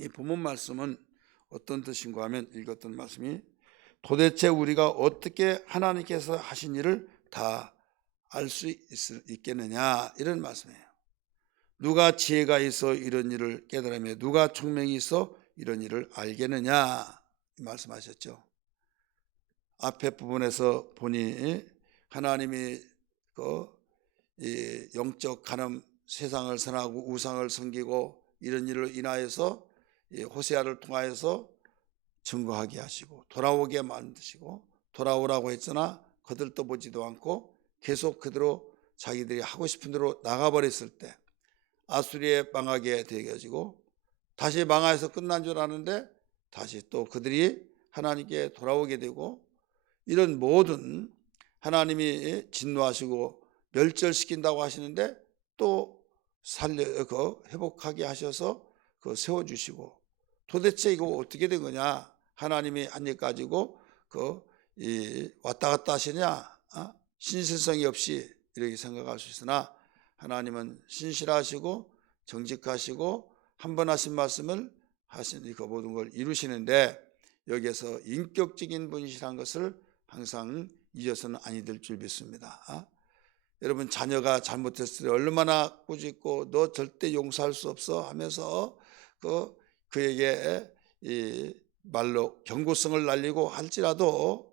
이 본문 말씀은 어떤 뜻인가 하면, 읽었던 말씀이 도대체 우리가 어떻게 하나님께서 하신 일을 다 알 수 있겠느냐, 이런 말씀이에요. 누가 지혜가 있어 이런 일을 깨달으며 누가 총명이 있어 이런 일을 알겠느냐, 말씀하셨죠. 앞에 부분에서 보니 하나님이 이 영적 간음, 세상을 선하고 우상을 섬기고 이런 일을 인하여서 호세아를 통하여서 증거하게 하시고 돌아오게 만드시고, 돌아오라고 했으나 거들떠 보지도 않고 계속 그대로 자기들이 하고 싶은 대로 나가버렸을 때 아수리에 망하게 되어지고, 다시 망하여서 끝난 줄 아는데 다시 또 그들이 하나님께 돌아오게 되고, 이런 모든 하나님이 진노하시고 멸절시킨다고 하시는데 또 회복하게 하셔서 세워주시고, 도대체 이거 어떻게 된 거냐, 하나님이 한 일 가지고 왔다 갔다 하시냐, 신실성이 없이 이렇게 생각할 수 있으나 하나님은 신실하시고 정직하시고 한 번 하신 말씀을 하신 그 모든 걸 이루시는데, 여기에서 인격적인 분이시라는 것을 항상 잊어서는 아니 될 줄 믿습니다. 여러분, 자녀가 잘못했을 때 얼마나 꾸짖고 너 절대 용서할 수 없어 하면서 그에게 이 말로 경고성을 날리고 할지라도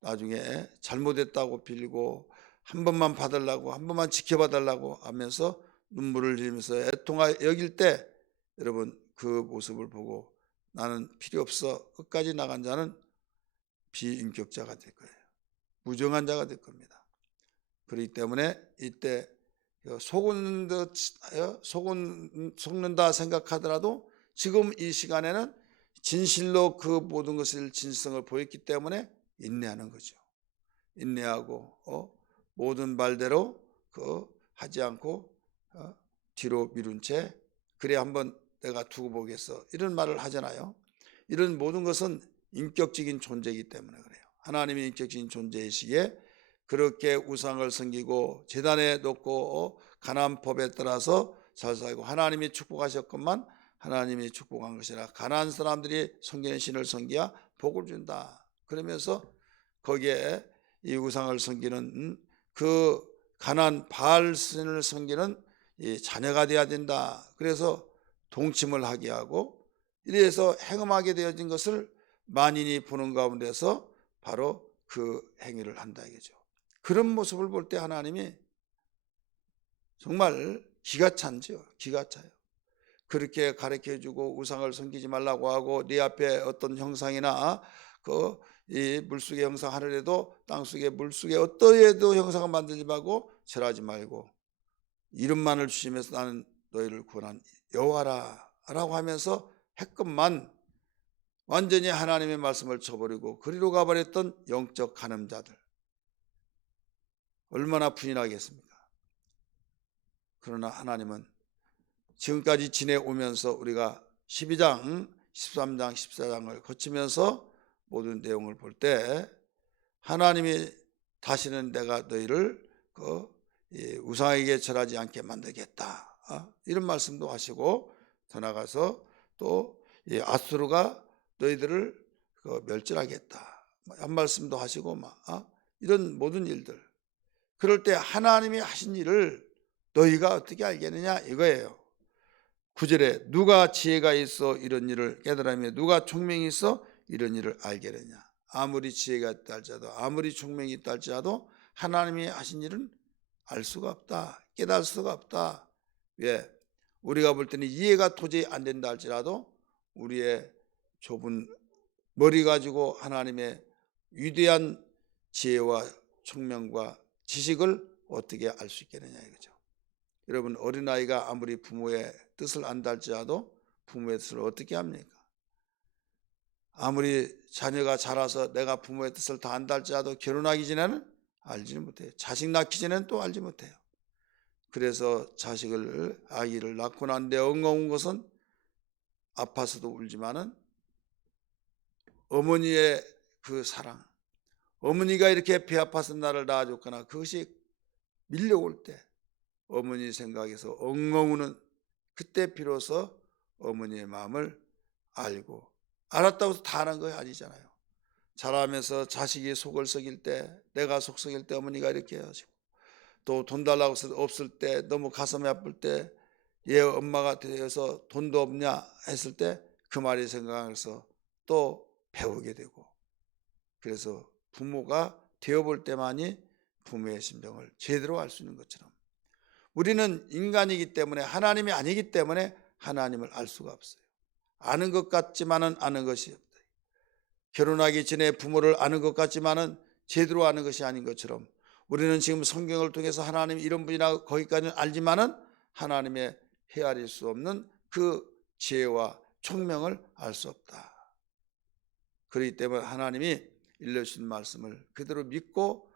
나중에 잘못했다고 빌고 한 번만 봐달라고, 한 번만 지켜봐 달라고 하면서 눈물을 흘리면서 애통하 여길 때, 여러분 그 모습을 보고 나는 필요 없어 끝까지 나간 자는 비인격자가 될 거예요. 무정한 자가 될 겁니다. 그렇기 때문에 이때 속는다 생각하더라도 지금 이 시간에는 진실로 그 모든 것을 진실성을 보였기 때문에 인내하는 거죠. 인내하고 모든 말대로 하지 않고 뒤로 미룬 채 그래 한번 내가 두고 보겠어, 이런 말을 하잖아요. 이런 모든 것은 인격적인 존재이기 때문에 그래요. 하나님이 인격적인 존재이시기에 그렇게 우상을 섬기고 제단에 놓고 가나안 법에 따라서 잘 살고, 하나님이 축복하셨건만 하나님이 축복한 것이라 가나안 사람들이 섬기는 신을 섬기야 복을 준다, 그러면서 거기에 이 우상을 섬기는 그 가나안 바알 신을 섬기는 이 자녀가 되어야 된다, 그래서 동침을 하게 하고 이래서 행음하게 되어진 것을 만인이 보는 가운데서 바로 그 행위를 한다 이거죠. 그런 모습을 볼 때 하나님이 정말 기가 찬죠. 기가 차요. 그렇게 가르쳐주고 우상을 섬기지 말라고 하고 네 앞에 어떤 형상이나 이 물속의 형상 하늘에도 땅속의 물속의 어떠해도 형상을 만들지 말고 절하지 말고 이름만을 주시면서 나는 너희를 구원한 여호와라 라고 하면서 했건만 완전히 하나님의 말씀을 저버리고 그리로 가버렸던 영적 간음자들 얼마나 분이나겠습니까? 그러나 하나님은 지금까지 지내오면서 우리가 12장, 13장, 14장을 거치면서 모든 내용을 볼 때 하나님이 다시는 내가 너희를 우상에게 절하지 않게 만들겠다, 이런 말씀도 하시고, 더 나가서 또 아수르가 너희들을 멸절하겠다 한 말씀도 하시고 이런 모든 일들, 그럴 때 하나님이 하신 일을 너희가 어떻게 알겠느냐 이거예요. 9절에 누가 지혜가 있어 이런 일을 깨달으며 누가 총명이 있어 이런 일을 알겠느냐. 아무리 지혜가 있다 할지라도 아무리 총명이 있다 할지라도 하나님이 하신 일은 알 수가 없다, 깨달을 수가 없다. 왜? 우리가 볼 때는 이해가 도저히 안 된다 할지라도 우리의 좁은 머리 가지고 하나님의 위대한 지혜와 총명과 지식을 어떻게 알 수 있겠느냐 이거죠. 여러분, 어린아이가 아무리 부모의 뜻을 안다 할지라도 부모의 뜻을 어떻게 합니까? 아무리 자녀가 자라서 내가 부모의 뜻을 다 안다 할지라도 결혼하기 전에는 알지는 못해요. 자식 낳기 전에는 또 알지 못해요. 그래서 아기를 낳고 난 뒤에 엉엉운 것은 아파서도 울지만은 어머니의 그 사랑, 어머니가 이렇게 배 아파서 나를 낳아줬거나 그것이 밀려올 때 어머니 생각에서 엉엉 우는 그때 비로소 어머니의 마음을 알고, 알았다고 해서 다 하는 거 아니잖아요. 자라면서 자식이 속을 썩일 때, 내가 속 썩일 때 어머니가 이렇게 해가지고, 또 돈 달라고 해서 없을 때, 너무 가슴이 아플 때, 얘 엄마가 되어서 돈도 없냐 했을 때 그 말이 생각나서 또 배우게 되고, 그래서 부모가 되어볼 때만이 부모의 심정을 제대로 알 수 있는 것처럼, 우리는 인간이기 때문에, 하나님이 아니기 때문에 하나님을 알 수가 없어요. 아는 것 같지만은 아는 것이 없다. 결혼하기 전에 부모를 아는 것 같지만은 제대로 아는 것이 아닌 것처럼, 우리는 지금 성경을 통해서 하나님 이런 분이나 거기까지는 알지만은 하나님의 헤아릴 수 없는 그 지혜와 총명을 알 수 없다. 그렇기 때문에 하나님이 일러주신 말씀을 그대로 믿고,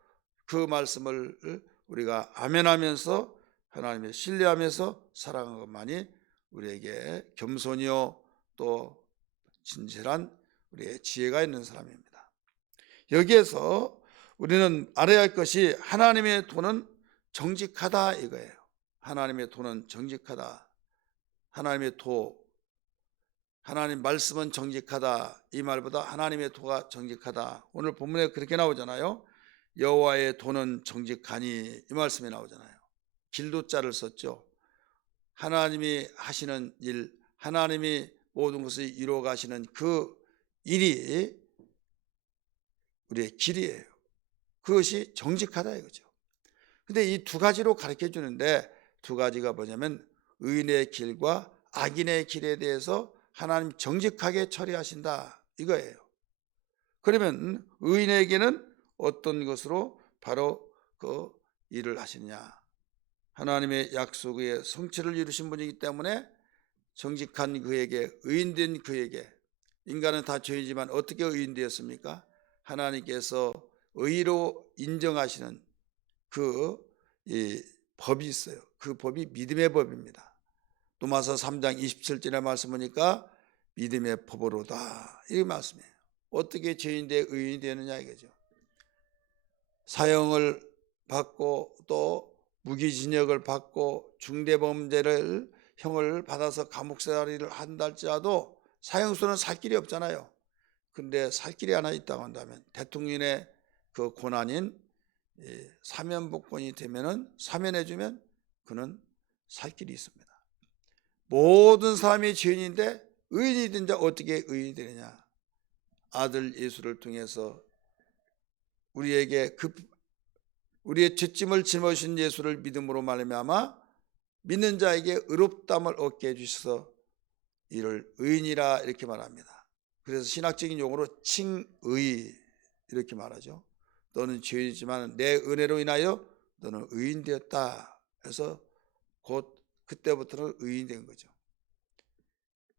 그 말씀을 우리가 아멘하면서 하나님의 신뢰하면서 살아가는 것만이 우리에게 겸손이요 또 진실한 우리의 지혜가 있는 사람입니다. 여기에서 우리는 알아야 할 것이, 하나님의 도는 정직하다 이거예요. 하나님의 도는 정직하다. 하나님의 도, 하나님 말씀은 정직하다. 이 말보다 하나님의 도가 정직하다. 오늘 본문에 그렇게 나오잖아요. 여호와의 도는 정직하니, 이 말씀이 나오잖아요. 길도자를 썼죠. 하나님이 하시는 일, 하나님이 모든 것을 이루어 가시는 그 일이 우리의 길이에요. 그것이 정직하다 이거죠. 근데 이 두 가지로 가르쳐 주는데, 두 가지가 뭐냐면 의인의 길과 악인의 길에 대해서 하나님 정직하게 처리하신다 이거예요. 그러면 의인에게는 어떤 것으로 바로 그 일을 하시느냐, 하나님의 약속의 성취를 이루신 분이기 때문에 정직한 그에게, 의인된 그에게, 인간은 다 죄이지만 어떻게 의인되었습니까? 하나님께서 의로 인정하시는 그 이 법이 있어요. 그 법이 믿음의 법입니다. 로마서 3장 27절의 말씀 보니까 믿음의 법으로다 이 말씀이에요. 어떻게 죄인데 의인이 되느냐 이거죠. 사형을 받고 또 무기징역을 받고 중대범죄를 형을 받아서 감옥생활을 한다 할지라도 사형수는 살 길이 없잖아요. 근데 살 길이 하나 있다고 한다면, 대통령의 그 고난인 사면복권이 되면은, 사면해주면 그는 살 길이 있습니다. 모든 사람이 죄인인데 의인이 된 자 어떻게 의인이 되느냐? 아들 예수를 통해서 우리에게 우리의 죄짐을 짊어진 예수를 믿음으로 말미암아 믿는 자에게 의롭다함을 얻게 해주셔서 이를 의인이라 이렇게 말합니다. 그래서 신학적인 용어로 칭의 이렇게 말하죠. 너는 죄인이지만 내 은혜로 인하여 너는 의인 되었다 해서 곧 그때부터는 의인이 된 거죠.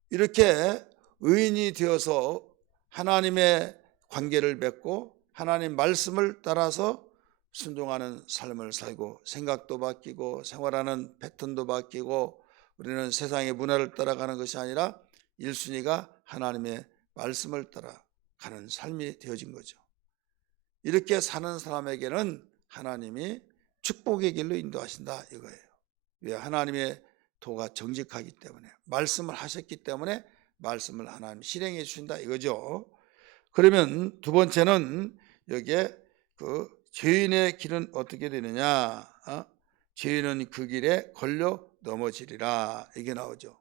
이렇게 의인이 되어서 하나님의 관계를 맺고 하나님 말씀을 따라서 순종하는 삶을 살고, 생각도 바뀌고 생활하는 패턴도 바뀌고, 우리는 세상의 문화를 따라가는 것이 아니라 1순위가 하나님의 말씀을 따라가는 삶이 되어진 거죠. 이렇게 사는 사람에게는 하나님이 축복의 길로 인도하신다 이거예요. 왜? 하나님의 도가 정직하기 때문에, 말씀을 하셨기 때문에 말씀을 하나님 실행해 주신다 이거죠. 그러면 두 번째는 여기에 그 죄인의 길은 어떻게 되느냐, 죄인은 그 길에 걸려 넘어지리라 이게 나오죠.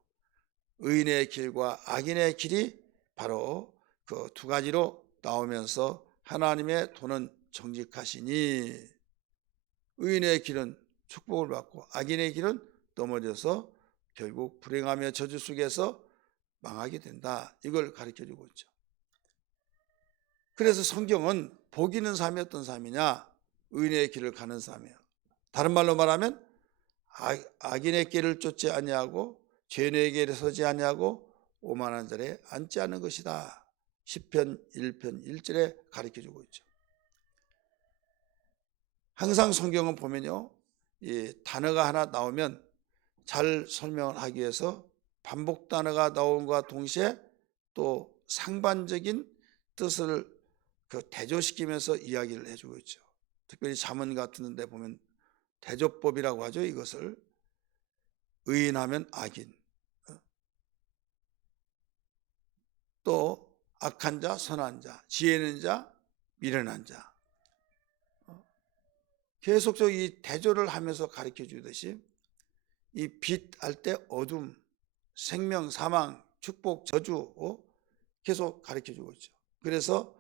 의인의 길과 악인의 길이 바로 그 두 가지로 나오면서 하나님의 도는 정직하시니, 의인의 길은 축복을 받고 악인의 길은 넘어져서 결국 불행하며 저주 속에서 망하게 된다 이걸 가르쳐주고 있죠. 그래서 성경은 복 있는 삶이 어떤 삶이냐, 의인의 길을 가는 삶이에요. 다른 말로 말하면 악인의 길을 쫓지 아니하고 죄인의 길에 서지 아니하고 오만한 자리에 앉지 않는 것이다. 시편 1편 1절에 가르쳐주고 있죠. 항상 성경은 보면요, 이 단어가 하나 나오면 잘 설명을 하기 위해서 반복 단어가 나온과 동시에 또 상반적인 뜻을 대조시키면서 이야기를 해주고 있죠. 특별히 잠언 같은 데 보면 대조법이라고 하죠. 이것을 의인하면 악인, 또 악한 자, 선한 자, 지혜 있는 자, 미련한 자. 계속적으로 이 대조를 하면서 가르쳐 주듯이 이 빛 할 때 어둠, 생명, 사망, 축복, 저주 계속 가르쳐 주고 있죠. 그래서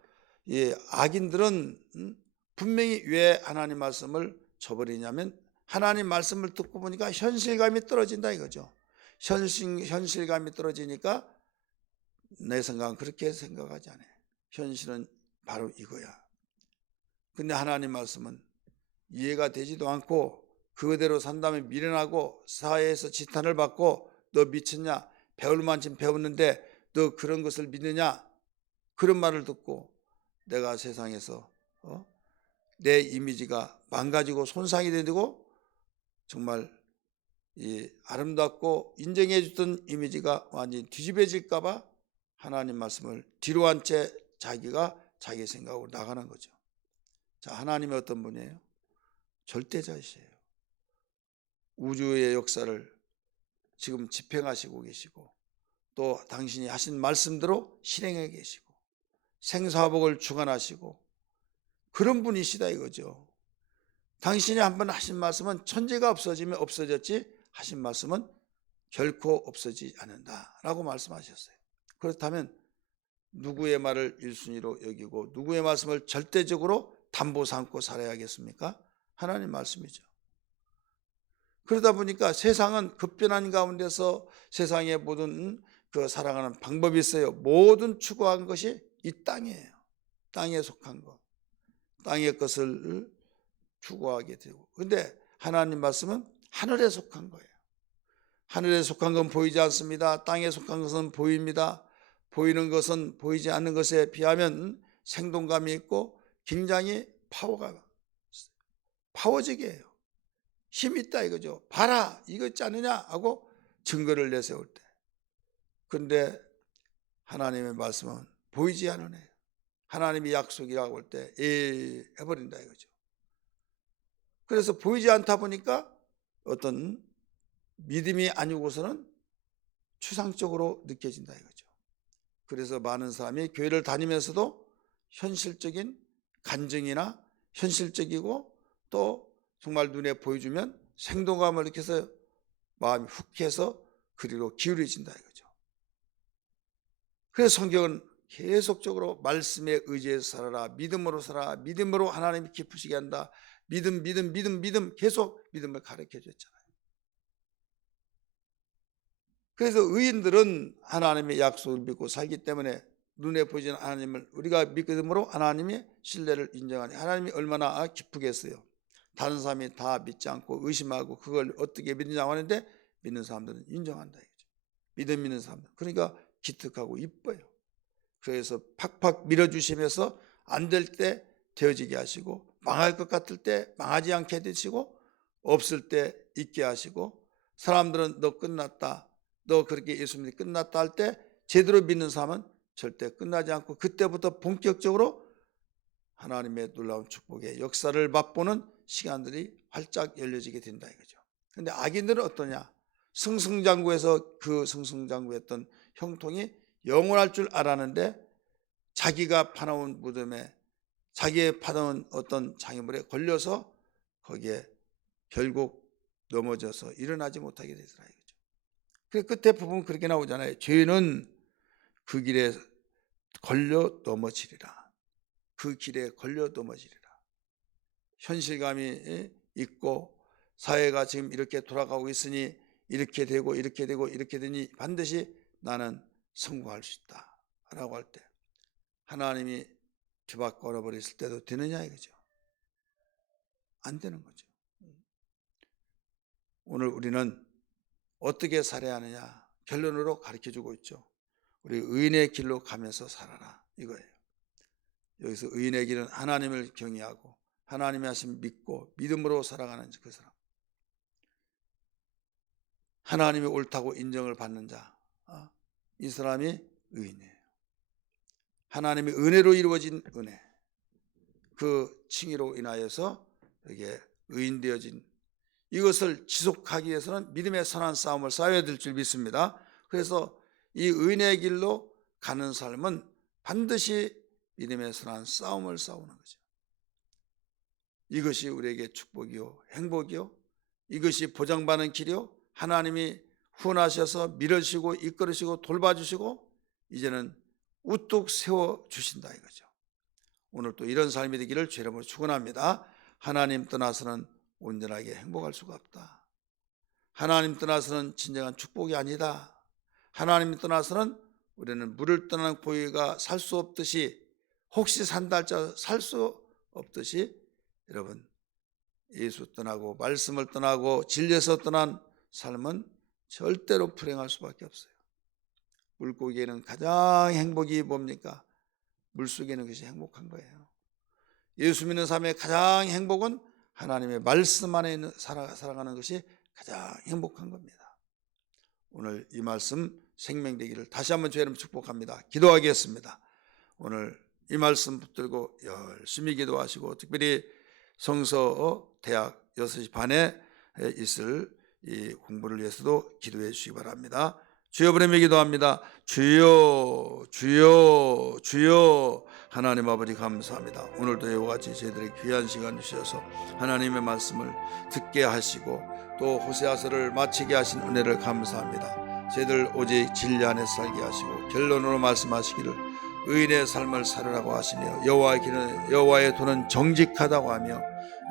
이 악인들은 분명히 왜 하나님 말씀을 저버리냐면 하나님 말씀을 듣고 보니까 현실감이 떨어진다 이거죠. 현실감이 떨어지니까 내 생각은 그렇게 생각하지 않아요. 현실은 바로 이거야. 근데 하나님 말씀은 이해가 되지도 않고 그대로 산다면 미련하고 사회에서 지탄을 받고 너 미쳤냐? 배울 만큼 배웠는데 너 그런 것을 믿느냐? 그런 말을 듣고 내가 세상에서 내 이미지가 망가지고 손상이 되고 정말 이 아름답고 인정해 주던 이미지가 완전히 뒤집어질까 봐 하나님 말씀을 뒤로 한 채 자기가 자기 생각으로 나가는 거죠. 자, 하나님이 어떤 분이에요? 절대자이시에요. 우주의 역사를 지금 집행하시고 계시고 또 당신이 하신 말씀대로 실행해 계시고 생사복을 주관하시고 그런 분이시다 이거죠. 당신이 한번 하신 말씀은 천지가 없어지면 없어졌지 하신 말씀은 결코 없어지지 않는다라고 말씀하셨어요. 그렇다면 누구의 말을 1순위로 여기고 누구의 말씀을 절대적으로 담보 삼고 살아야겠습니까? 하나님 말씀이죠. 그러다 보니까 세상은 급변한 가운데서 세상의 모든 그 살아가는 방법이 있어요. 모든 추구한 것이 이 땅이에요. 땅에 속한 것. 땅의 것을 추구하게 되고. 근데 하나님 말씀은 하늘에 속한 거예요. 하늘에 속한 건 보이지 않습니다. 땅에 속한 것은 보입니다. 보이는 것은 보이지 않는 것에 비하면 생동감이 있고 굉장히 파워적이에요. 힘이 있다 이거죠. 봐라 이거 있지 않느냐 하고 증거를 내세울 때. 그런데 하나님의 말씀은 보이지 않으네. 하나님이 약속이라고 할 때 해버린다 이거죠. 그래서 보이지 않다 보니까 어떤 믿음이 아니고서는 추상적으로 느껴진다 이거죠. 그래서 많은 사람이 교회를 다니면서도 현실적인 간증이나 현실적이고 또 정말 눈에 보여주면 생동감을 느껴서 마음이 훅해서 그리로 기울여진다 이거죠. 그래서 성경은 계속적으로 말씀에 의지해서 살아라. 믿음으로 살아라. 믿음으로 하나님이 기쁘시게 한다. 믿음 계속 믿음을 가르쳐 줬잖아요. 그래서 의인들은 하나님의 약속을 믿고 살기 때문에 눈에 보이지는 하나님을 우리가 믿음으로 하나님의 신뢰를 인정하니 하나님이 얼마나 기쁘겠어요. 다른 사람이 다 믿지 않고 의심하고 그걸 어떻게 믿느냐고 하는데 믿는 사람들은 인정한다 이거죠. 믿음 있는 사람들. 그러니까 기특하고 이뻐요. 그래서 팍팍 밀어주시면서 안 될 때 되어지게 하시고 망할 것 같을 때 망하지 않게 해주시고 없을 때 있게 하시고 사람들은 너 끝났다. 너 그렇게 예수 믿이 끝났다 할 때 제대로 믿는 사람은 절대 끝나지 않고 그때부터 본격적으로 하나님의 놀라운 축복의 역사를 맛보는 시간들이 활짝 열려지게 된다 이거죠. 그런데 악인들은 어떠냐? 승승장구에서 그 승승장구했던 형통이 영원할 줄 알았는데 자기가 파놓은 무덤에 자기의 파놓은 어떤 장애물에 걸려서 거기에 결국 넘어져서 일어나지 못하게 되더라 이거죠. 그 끝에 부분 그렇게 나오잖아요. 죄는 그 길에 걸려 넘어지리라. 그 길에 걸려 넘어지리라. 현실감이 있고 사회가 지금 이렇게 돌아가고 있으니 이렇게 되고 이렇게 되고 이렇게 되니 반드시 나는 성공할 수 있다 라고 할 때 하나님이 뒤바꿔 걸어버렸을 때도 되느냐 이거죠. 안 되는 거죠. 오늘 우리는 어떻게 살아야 하느냐 결론으로 가르쳐주고 있죠. 우리 의인의 길로 가면서 살아라 이거예요. 여기서 의인의 길은 하나님을 경외하고 하나님의 하심 믿고 믿음으로 살아가는 그 사람. 하나님이 옳다고 인정을 받는 자, 이 사람이 의인이에요. 하나님의 은혜로 이루어진 은혜, 그 칭의로 인하여서 이게 의인 되어진 이것을 지속하기 위해서는 믿음의 선한 싸움을 싸워야 될 줄 믿습니다. 그래서 이 의인의 길로 가는 삶은 반드시 믿음의 선한 싸움을 싸우는 거죠. 이것이 우리에게 축복이요 행복이요 이것이 보장받는 길이요 하나님이 후원하셔서 밀어주시고 이끌으시고 돌봐주시고 이제는 우뚝 세워주신다 이거죠. 오늘 또 이런 삶이 되기를 주의 이름으로 축원합니다. 하나님 떠나서는 온전하게 행복할 수가 없다. 하나님 떠나서는 진정한 축복이 아니다. 하나님 떠나서는 우리는 물을 떠나는 고기가 살 수 없듯이 혹시 산다 할지라도 살 수 없듯이 여러분 예수 떠나고 말씀을 떠나고 진리에서 떠난 삶은 절대로 불행할 수밖에 없어요. 물고기에는 가장 행복이 뭡니까? 물속에 있는 것이 행복한 거예요. 예수 믿는 삶의 가장 행복은 하나님의 말씀 안에 살아가는 것이 가장 행복한 겁니다. 오늘 이 말씀 생명되기를 다시 한번 주의 이름 축복합니다. 기도하겠습니다. 오늘 이 말씀 붙들고 열심히 기도하시고 특별히 성서 대학 6시 반에 있을 이 공부를 위해서도 기도해 주시기 바랍니다. 주여 부르며 기도합니다. 주여 주여 주여. 하나님 아버지 감사합니다. 오늘도 이와 같이 저희들의 귀한 시간 주셔서 하나님의 말씀을 듣게 하시고 또 호세아서를 마치게 하신 은혜를 감사합니다. 저희들 오직 진리 안에 살게 하시고 결론으로 말씀하시기를 의인의 삶을 살으라고 하시며 여호와의 도는 정직하다고 하며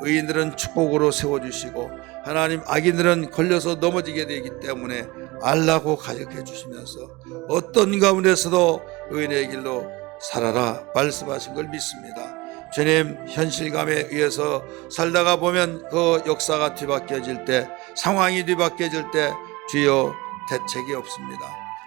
의인들은 축복으로 세워주시고 하나님 악인들은 걸려서 넘어지게 되기 때문에 알라고 가르쳐 주시면서 어떤 가운데서도 의인의 길로 살아라 말씀하신 걸 믿습니다. 주님 현실감에 의해서 살다가 보면 그 역사가 뒤바뀌어질 때 상황이 뒤바뀌어질 때 주여 대책이 없습니다.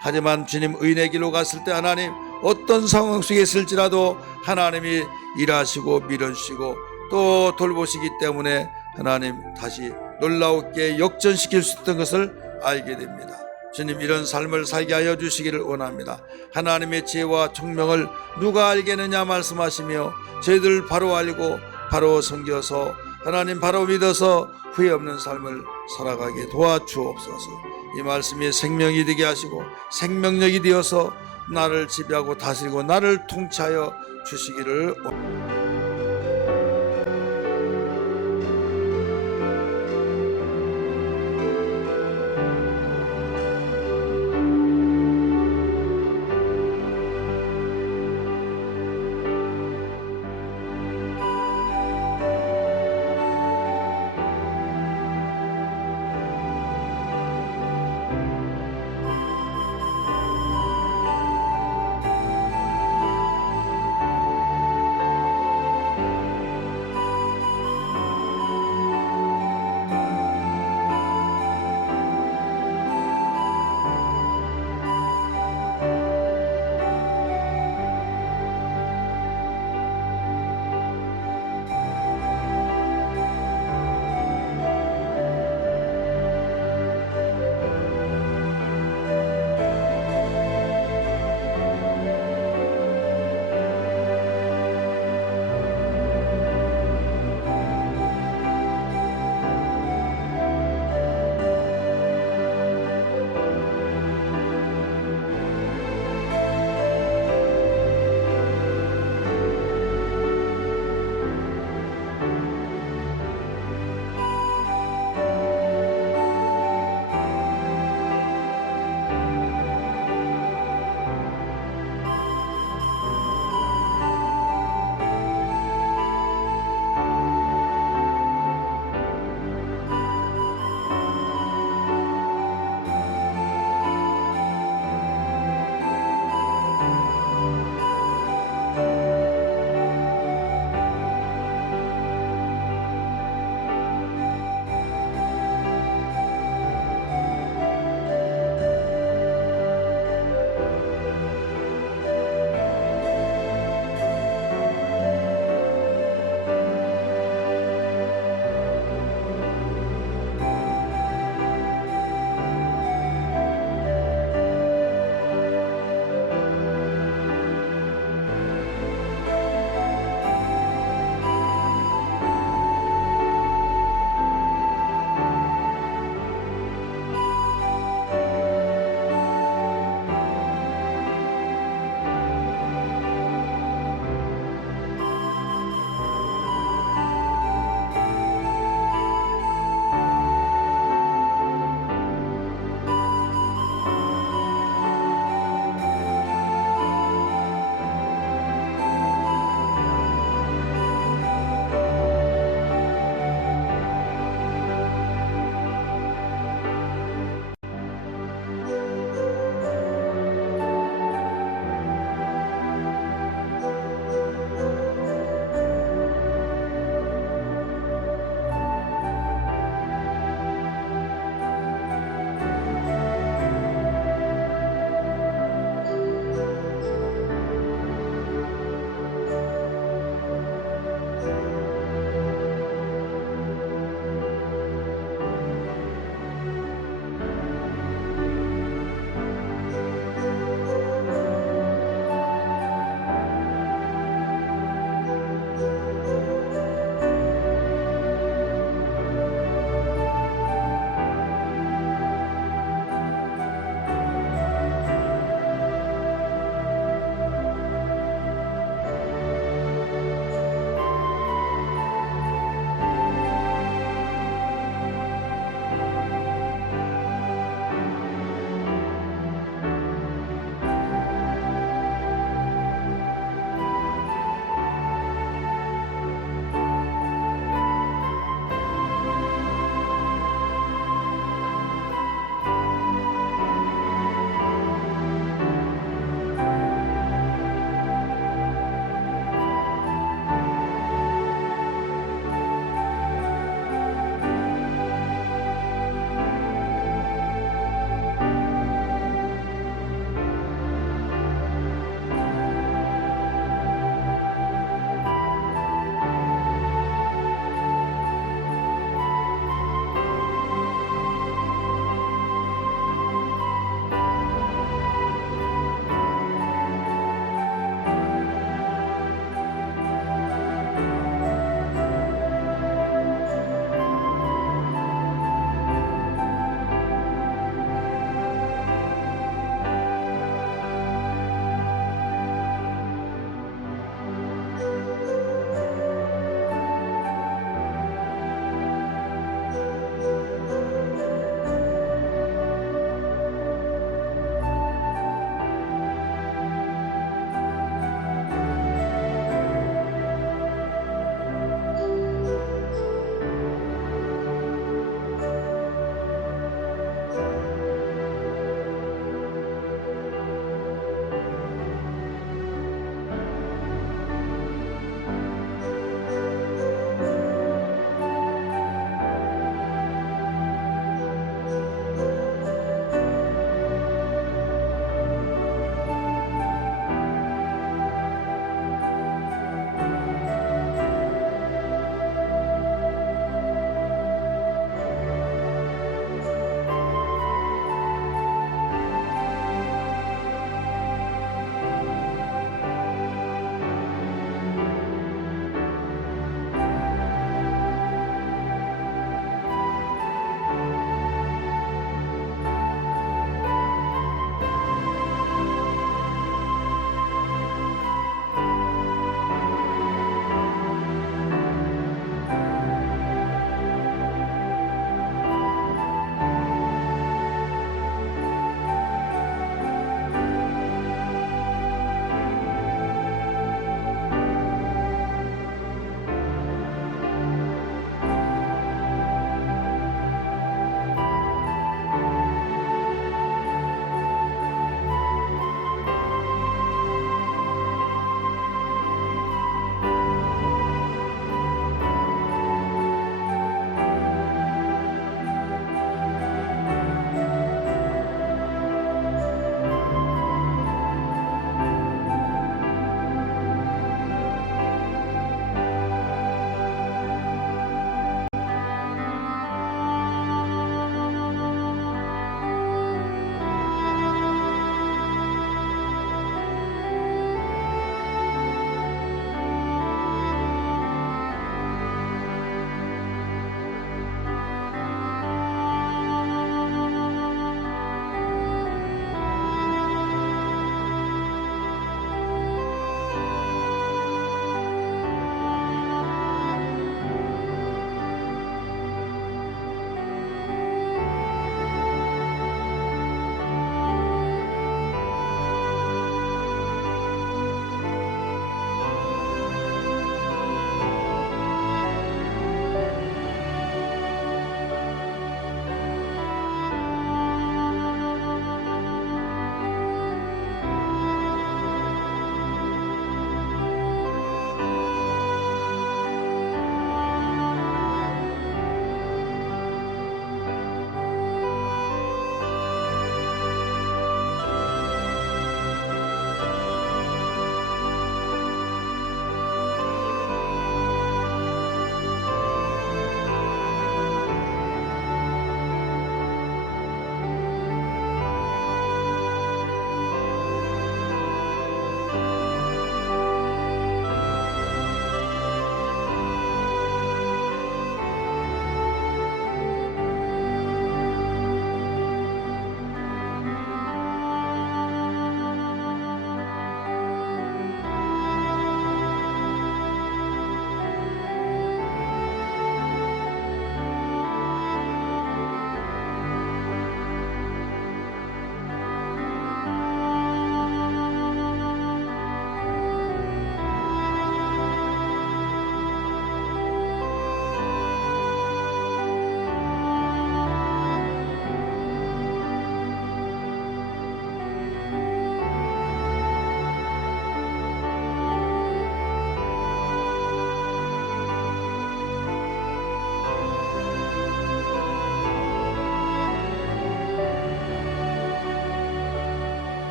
하지만 주님 의인의 길로 갔을 때 하나님 어떤 상황 속에 있을지라도 하나님이 일하시고 밀어주시고 또 돌보시기 때문에 하나님 다시 놀라웠게 역전시킬 수 있던 것을 알게 됩니다. 주님 이런 삶을 살게 하여 주시기를 원합니다. 하나님의 지혜와 총명을 누가 알겠느냐 말씀하시며 저희들 바로 알고 바로 섬겨서 하나님 바로 믿어서 후회 없는 삶을 살아가게 도와주옵소서. 이 말씀이 생명이 되게 하시고 생명력이 되어서 나를 지배하고 다스리고 나를 통치하여 주시기를 원합니다.